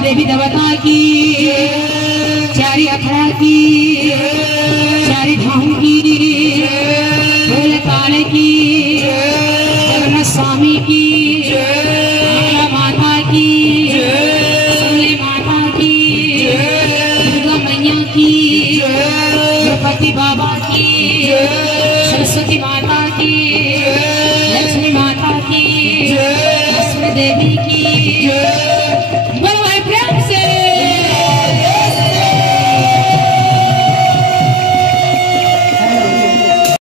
देवी देवता की, चारी अखड़ा की, चारी धाम की, भोले काले की, जगन्नाथ स्वामी की, माता की, सुमले माता की, दुर्गा मैया की, गणपति बाबा की, सरस्वती माता की, लक्ष्मी माता की, लक्ष्मी देवी की।